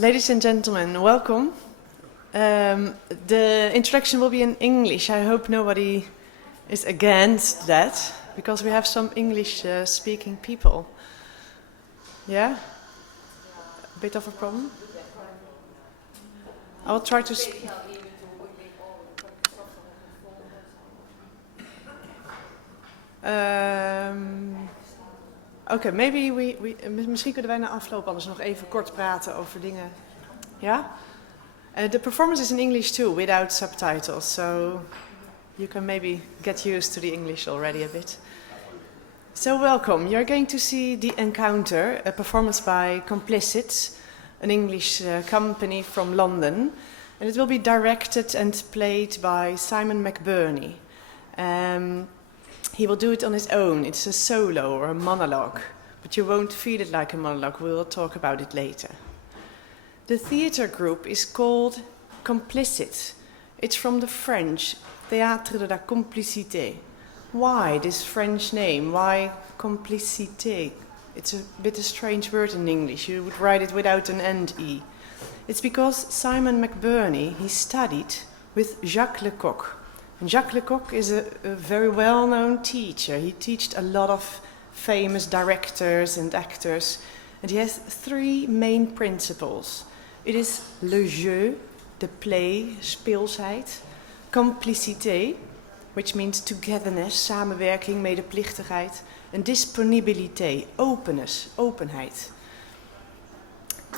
Ladies and gentlemen, welcome. The introduction will be in English. I hope nobody is against that, because we have some English-speaking people. Yeah? A bit of a problem? I will try to... Oké, misschien kunnen wij na afloop anders nog even kort praten over dingen. Ja? The performance is in English too, without subtitles, so you can maybe get used to the English already a bit. So welcome. You're going to see The Encounter, a performance by Complicit, an English company from London, and it will be directed and played by McBurney. He will do it on his own. It's a solo or a monologue, but you won't feel it like a monologue. We will talk about it later. The theatre group is called Complicit. It's from the French, Théâtre de la Complicité. Why this French name? Why complicité? It's a bit a strange word in English. You would write it without an end-e. It's because McBurney, he studied with Jacques Lecoq. And Jacques Lecoq is a very well-known teacher. He taught a lot of famous directors and actors. And he has three main principles. It is le jeu, the play, speelsheid. Complicité, which means togetherness, samenwerking, medeplichtigheid. And disponibilité, openness, openheid.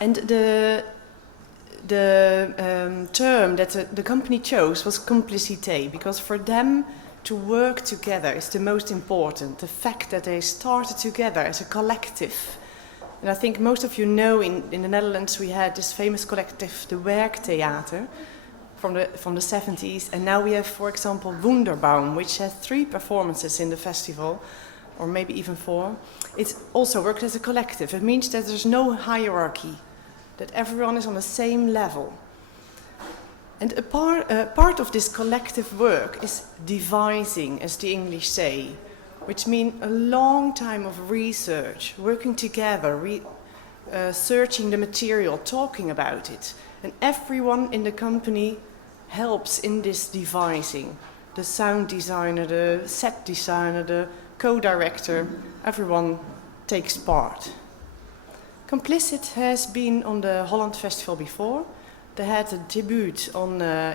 And the term that the company chose was complicité, because for them to work together is the most important. The fact that they started together as a collective. And I think most of you know in the Netherlands we had this famous collective, the Werktheater, from the 70s. And now we have, for example, Wunderbaum, which has 3 performances in the festival, or maybe even 4. It also worked as a collective. It means that there's no hierarchy, that everyone is on the same level. And a part of this collective work is devising, as the English say, which means a long time of research, working together, searching the material, talking about it. And everyone in the company helps in this devising. The sound designer, the set designer, the co-director, everyone takes part. Complicit has been on the Holland Festival before. They had a debut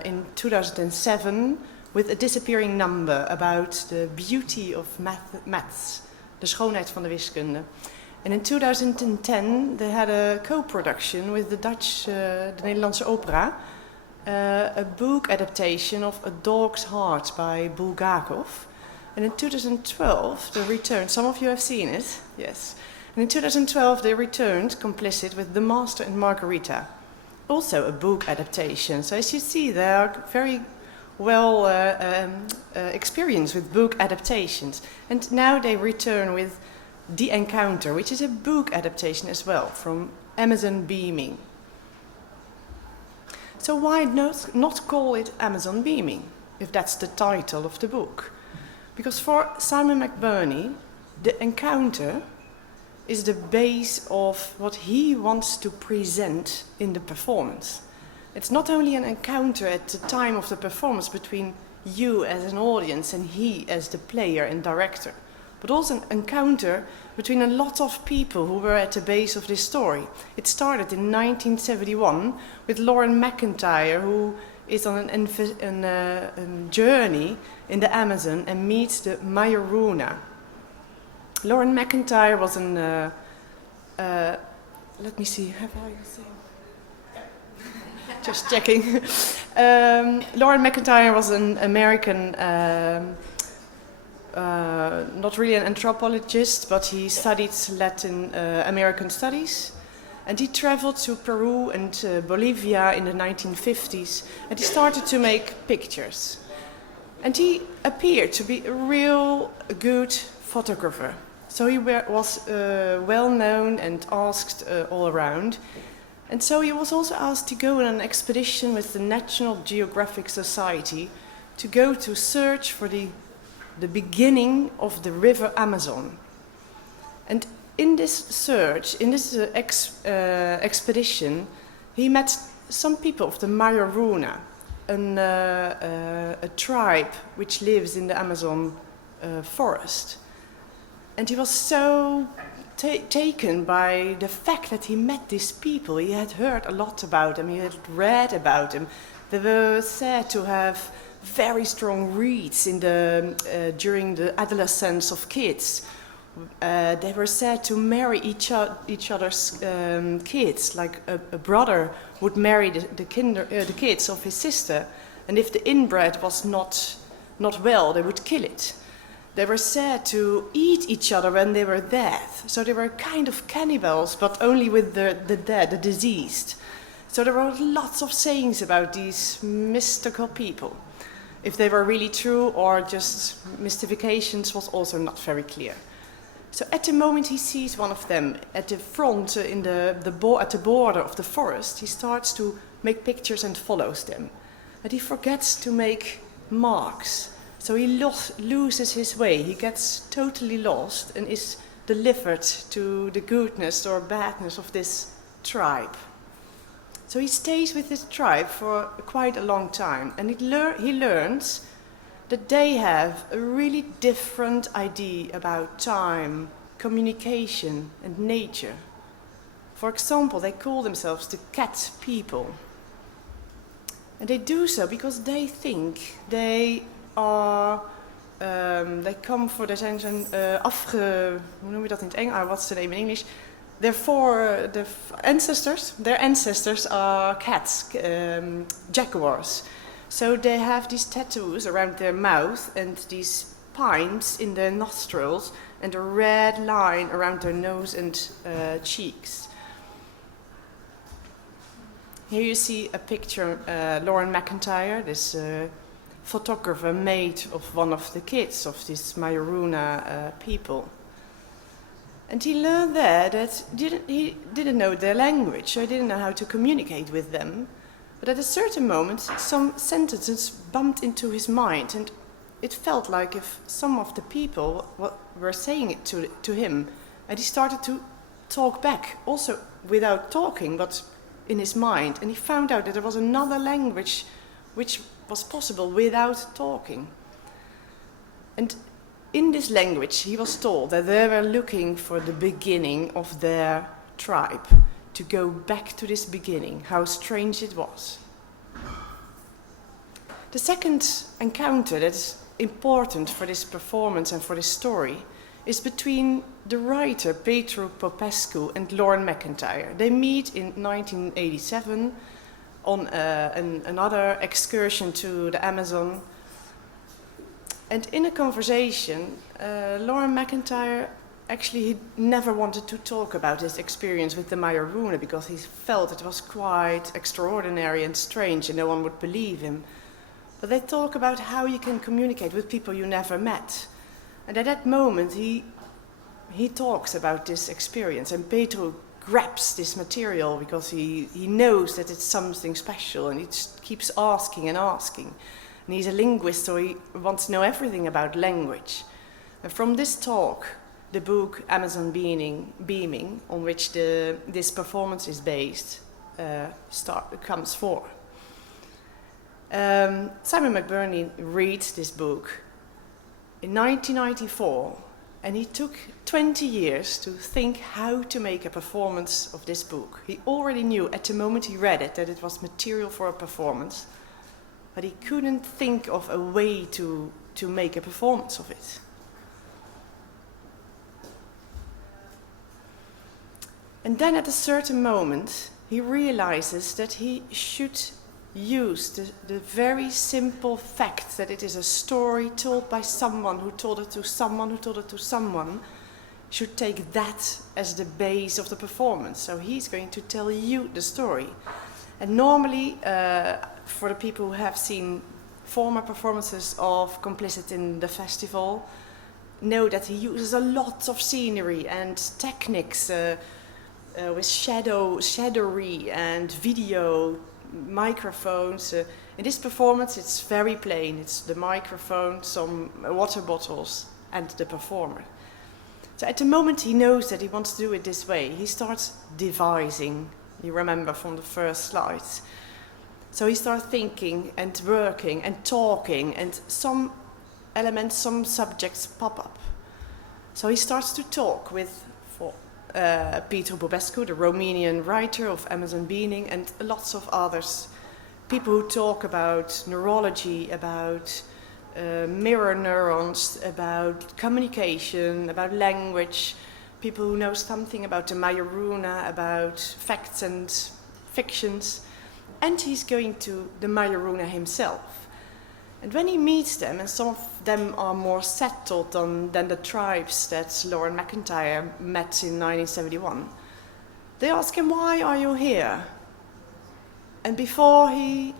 in 2007 with a disappearing number about the beauty of maths, de schoonheid van de wiskunde. And in 2010 they had a co-production with the Dutch, de Nederlandse opera, a book adaptation of A Dog's Heart by Bulgakov. And in 2012 they returned, some of you have seen it, yes. And in 2012 they returned, Complicit, with The Master and Margarita, also a book adaptation. So as you see, they are very well experienced with book adaptations. And now they return with The Encounter, which is a book adaptation as well, from Amazon Beaming. So why not call it Amazon Beaming, if that's the title of the book? Because for McBurney, The Encounter is the base of what he wants to present in the performance. It's not only an encounter at the time of the performance between you as an audience and he as the player and director, but also an encounter between a lot of people who were at the base of this story. It started in 1971 with Mcintyre, who is on a journey in the Amazon and meets the Majoruna. Mcintyre was an, let me see, have I seen? Just checking. Mcintyre was an American, not really an anthropologist, but he studied Latin American studies. And he traveled to Peru and Bolivia in the 1950s, and he started to make pictures. And he appeared to be a real good photographer. So he was well known and asked all around. And so he was also asked to go on an expedition with the National Geographic Society to go to search for the beginning of the river Amazon. And in this search, in this expedition, he met some people of the Mayoruna, a tribe which lives in the Amazon forest. And he was so taken by the fact that he met these people. He had heard a lot about them, he had read about them. They were said to have very strong roots during the adolescence of kids. They were said to marry each other's kids, like a brother would marry the kids of his sister, and if the inbred was not well, they would kill it. They were said to eat each other when they were dead, so they were kind of cannibals, but only with the dead, the deceased. So there were lots of sayings about these mystical people. If they were really true or just mystifications was also not very clear. So at the moment he sees one of them at the front, at the border of the forest, he starts to make pictures and follows them. But he forgets to make marks. So he loses his way. He gets totally lost and is delivered to the goodness or badness of this tribe. So he stays with this tribe for quite a long time, and he learns that they have a really different idea about time, communication, and nature. For example, they call themselves the cat people. And they do so because they think they come for the attention, hoe noem je dat in het Engels? What's the name in English? Their ancestors are cats, jaguars. So they have these tattoos around their mouth and these pines in their nostrils and a red line around their nose and cheeks. Here you see a picture Lauren McIntyre, this photographer, made of one of the kids of these Mayoruna people. And he learned there that he didn't know their language, so he didn't know how to communicate with them. But at a certain moment, some sentences bumped into his mind, and it felt like if some of the people were saying it to him, and he started to talk back, also without talking, but in his mind. And he found out that there was another language which was possible without talking. And in this language, he was told that they were looking for the beginning of their tribe, to go back to this beginning, how strange it was. The second encounter that's important for this performance and for this story is between the writer Pedro Popescu and Lauren McIntyre. They meet in 1987 on another excursion to the Amazon. And in a conversation, Lauren McIntyre he never wanted to talk about his experience with the Mayoruna because he felt it was quite extraordinary and strange and no one would believe him. But they talk about how you can communicate with people you never met. And at that moment, he talks about this experience, and Pedro grabs this material because he knows that it's something special, and he keeps asking and asking. And he's a linguist, so he wants to know everything about language. And from this talk, the book Amazon Beaming, on which this performance is based, comes forth. Simon McBurney reads this book in 1994, and he took 20 years to think how to make a performance of this book. He already knew at the moment he read it that it was material for a performance, but he couldn't think of a way to make a performance of it. And then at a certain moment, he realizes that he should use the very simple fact that it is a story told by someone who told it to someone who told it to someone, should take that as the base of the performance. So he's going to tell you the story. And normally, for the people who have seen former performances of Complicit in the festival, know that he uses a lot of scenery and techniques with shadowy and video, microphones. In this performance, it's very plain. It's the microphone, some water bottles, and the performer. So at the moment he knows that he wants to do it this way, he starts devising you remember from the first slides. So he starts thinking and working and talking, and some elements, some subjects pop up. So he starts to talk with Pedro Popescu, the Romanian writer of Amazon Being, and lots of others. People who talk about neurology, about mirror neurons, about communication, about language, people who know something about the Majoruna, about facts and fictions. And he's going to the Majoruna himself. And when he meets them, and some of them are more settled than the tribes that Lauren McIntyre met in 1971, they ask him, "Why are you here?" And before he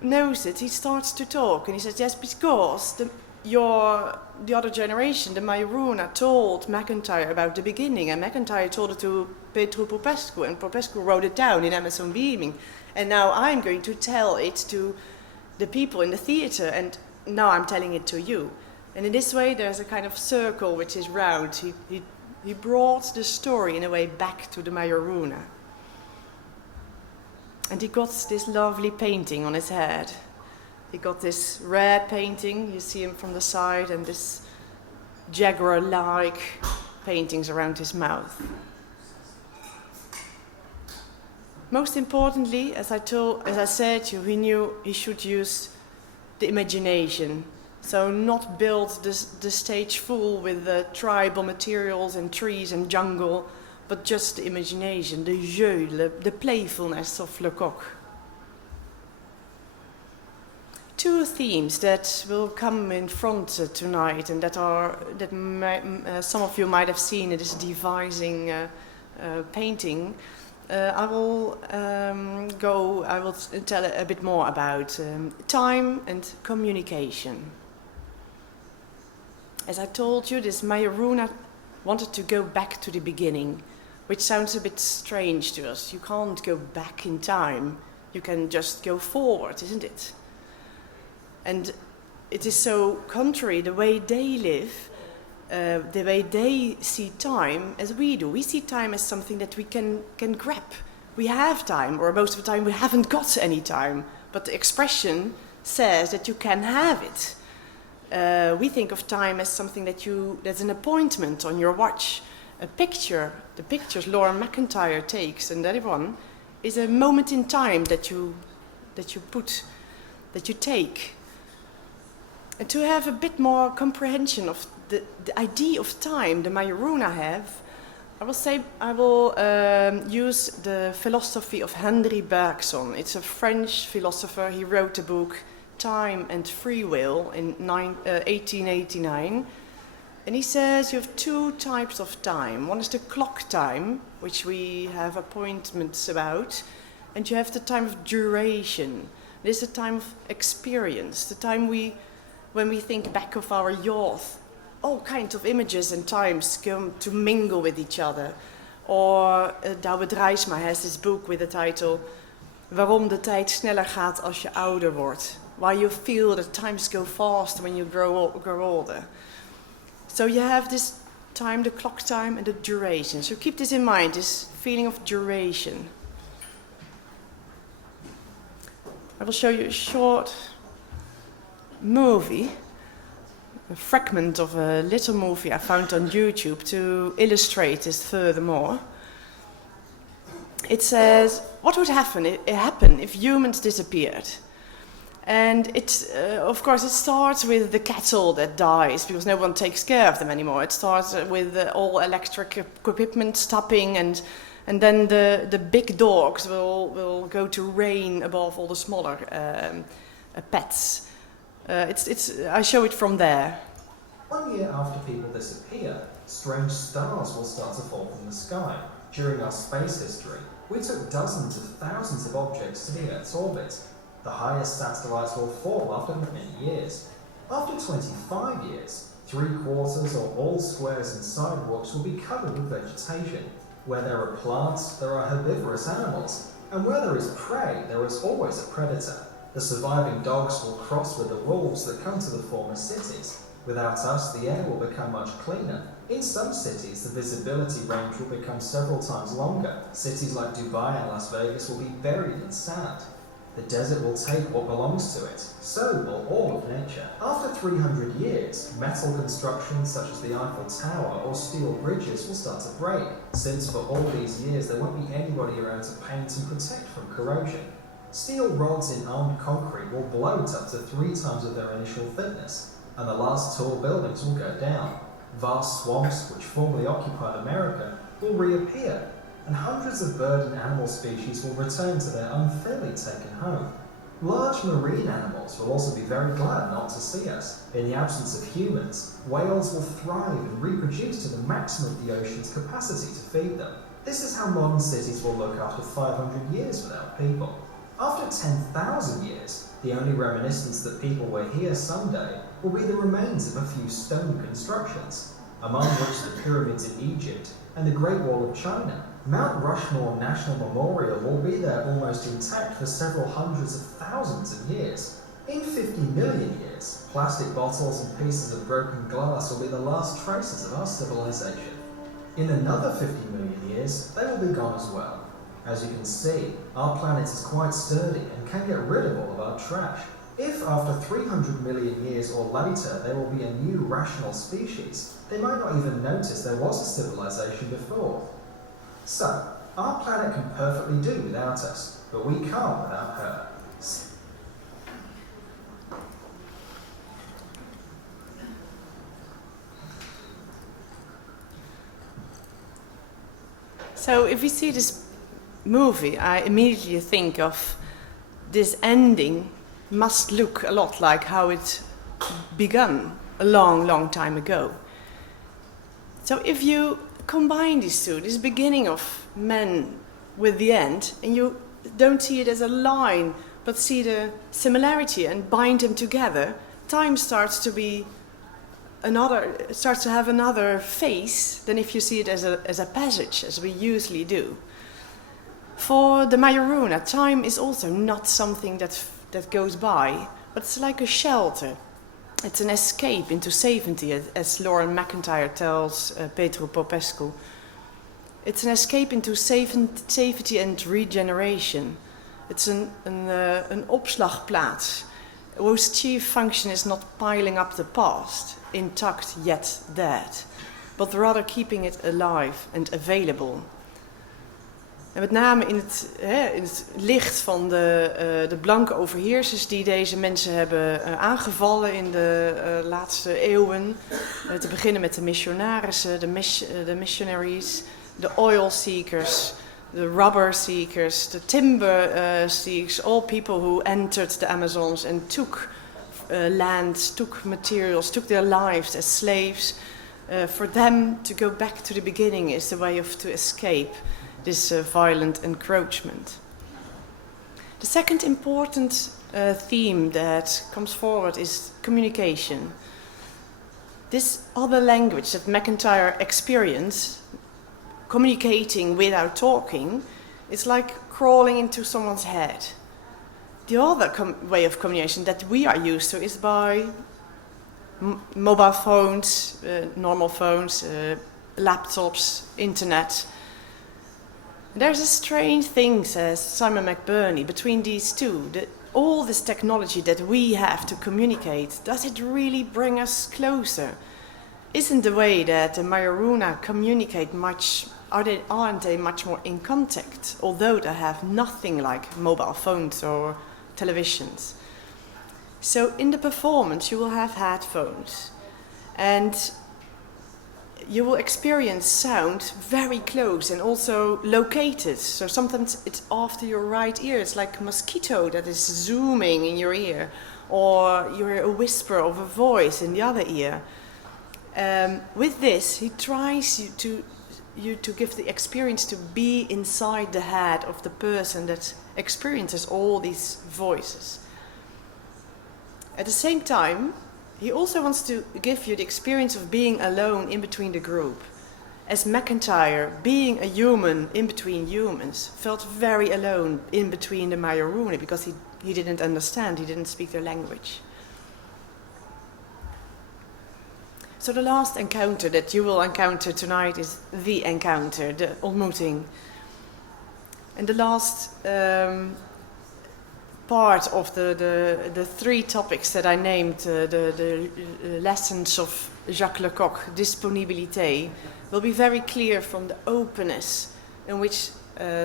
knows it, he starts to talk, and he says, "Yes, because the other generation, the Majoruna, told McIntyre about the beginning, and McIntyre told it to Pedro Popescu, and Popescu wrote it down in Amazon Beaming, and now I'm going to tell it to the people in the theater, and now I'm telling it to you." And in this way, there's a kind of circle which is round. He brought the story in a way back to the Majoruna. And he got this lovely painting on his head. He got this red painting, you see him from the side, and this jaguar-like paintings around his mouth. Most importantly, as I said to you, he knew he should use the imagination. So not build the stage full with the tribal materials and trees and jungle, but just the imagination, the jeu, the playfulness of Lecoq. Two themes that will come in front tonight, and that some of you might have seen in this devising painting. I will tell a bit more about time and communication. As I told you, this Majoruna wanted to go back to the beginning, which sounds a bit strange to us. You can't go back in time. You can just go forward, isn't it? And it is so contrary the way they live, the way they see time as we do. We see time as something that we can grab. We have time, or most of the time we haven't got any time, but the expression says that you can have it. We think of time as something that's an appointment on your watch. A picture, the pictures Lauren McIntyre takes, and everyone, is a moment in time that you take. And to have a bit more comprehension of the idea of time the Majoruna have, I will use the philosophy of Henry Bergson. It's a French philosopher. He wrote a book, Time and Free Will, in 1889. And he says you have two types of time. One is the clock time, which we have appointments about, and you have the time of duration. This is the time of experience, the time when we think back of our youth, all kinds of images and times come to mingle with each other. Or Douwe Drijsma has this book with the title, Waarom de tijd sneller gaat als je ouder wordt. Why you feel that times go fast when you grow older. So you have this time, the clock time, and the duration. So keep this in mind, this feeling of duration. I will show you a short movie, a fragment of a little movie I found on YouTube to illustrate this furthermore. It says, what would happen if humans disappeared? And of course, it starts with the cattle that dies because no one takes care of them anymore. It starts with all electric equipment stopping, and then the big dogs will go to reign above all the smaller pets. I show it from there. 1 year after people disappear, strange stars will start to fall from the sky. During our space history, we took dozens of thousands of objects to the Earth's orbit. The highest satellites will fall after many years. After 25 years, 3/4 or all squares and sidewalks will be covered with vegetation. Where there are plants, there are herbivorous animals, and where there is prey, there is always a predator. The surviving dogs will cross with the wolves that come to the former cities. Without us, the air will become much cleaner. In some cities, the visibility range will become several times longer. Cities like Dubai and Las Vegas will be buried in sand. The desert will take what belongs to it. So will all of nature. After 300 years, metal constructions such as the Eiffel Tower or steel bridges will start to break, since for all these years there won't be anybody around to paint and protect from corrosion. Steel rods in armed concrete will bloat up to 3 times of their initial thickness, and the last tall buildings will go down. Vast swamps, which formerly occupied America, will reappear, and hundreds of bird and animal species will return to their unfairly taken home. Large marine animals will also be very glad not to see us. In the absence of humans, whales will thrive and reproduce to the maximum of the ocean's capacity to feed them. This is how modern cities will look after 500 years without people. After 10,000 years, the only reminiscence that people were here someday will be the remains of a few stone constructions, among which the pyramids in Egypt and the Great Wall of China. Mount Rushmore National Memorial will be there almost intact for several hundreds of thousands of years. In 50 million years, plastic bottles and pieces of broken glass will be the last traces of our civilization. In another 50 million years, they will be gone as well. As you can see, our planet is quite sturdy and can get rid of all of our trash. If after 300 million years or later there will be a new rational species, they might not even notice there was a civilization before. So, our planet can perfectly do without us, but we can't without her. So if we see this movie, I immediately think of this ending must look a lot like how it began a long, long time ago. So if you combine these two, this beginning of man with the end, and you don't see it as a line, but see the similarity and bind them together, time starts to be starts to have another face than if you see it as a passage, as we usually do. For the Majoruna, time is also not something that goes by, but it's like a shelter. It's an escape into safety, as Lauren McIntyre tells Pedro Popescu. It's an escape into safety and regeneration. It's an opslagplaats, whose chief function is not piling up the past, intact yet dead, but rather keeping it alive and available. En met name in het licht van de blanke overheersers die deze mensen hebben aangevallen in de laatste eeuwen. Te beginnen met de missionarissen, de missionaries, de oil seekers, the rubber seekers, the timber seekers, all people who entered the Amazons and took land, took materials, took their lives as slaves. For them to go back to the beginning is the way to escape this violent encroachment. The second important theme that comes forward is communication. This other language that McIntyre experienced, communicating without talking, is like crawling into someone's head. The other way of communication that we are used to is by mobile phones, normal phones, laptops, internet. There's a strange thing, says Simon McBurney, between these two. All this technology that we have to communicate, does it really bring us closer? Isn't the way that the Majoruna communicate aren't they much more in contact, although they have nothing like mobile phones or televisions? So in the performance you will have headphones, and you will experience sound very close and also located. So sometimes it's after your right ear. It's like a mosquito that is zooming in your ear, or you hear a whisper of a voice in the other ear. With this, he tries you to give the experience to be inside the head of the person that experiences all these voices. At the same time, he also wants to give you the experience of being alone in between the group. As McIntyre, being a human in between humans, felt very alone in between the Majoruna because he didn't understand, he didn't speak their language. So the last encounter that you will encounter tonight is the encounter, the ontmoeting. And the last part of the three topics that I named, the lessons of Jacques Lecoq, disponibilité, will be very clear from the openness in which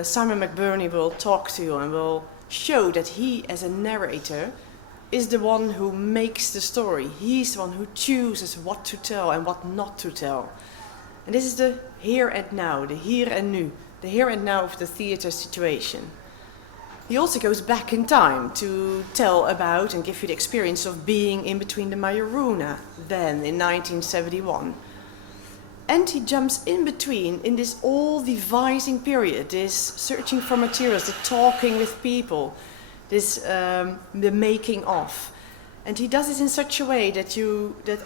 Simon McBurney will talk to you and will show that he, as a narrator, is the one who makes the story. He's the one who chooses what to tell and what not to tell. And this is the here and now, the hier en nu, the here and now of the theatre situation. He also goes back in time to tell about and give you the experience of being in between the Majoruna then in 1971. And he jumps in between in this all devising period, this searching for materials, the talking with people, this the making of. And he does it in such a way that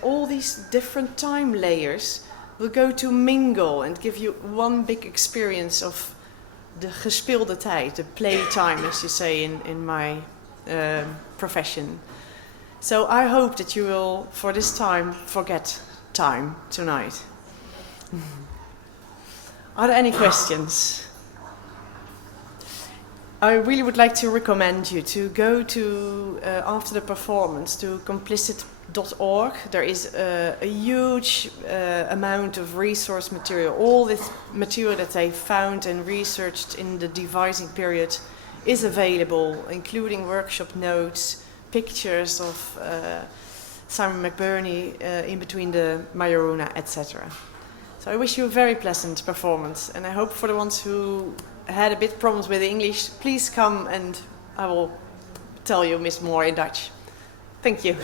all these different time layers will go to mingle and give you one big experience of the gespeelde tijd, the playtime, as you say in my profession. So I hope that you will, for this time, forget time tonight. Are there any questions? I really would like to recommend you to go to, after the performance, to complicit.org. There is a huge amount of resource material. All this material that they found and researched in the devising period is available, including workshop notes, pictures of Simon McBurney in between the Majoruna, etc. So I wish you a very pleasant performance, and I hope for the ones who had a bit problems with English, please come and I will tell you Miss more in Dutch. Thank you.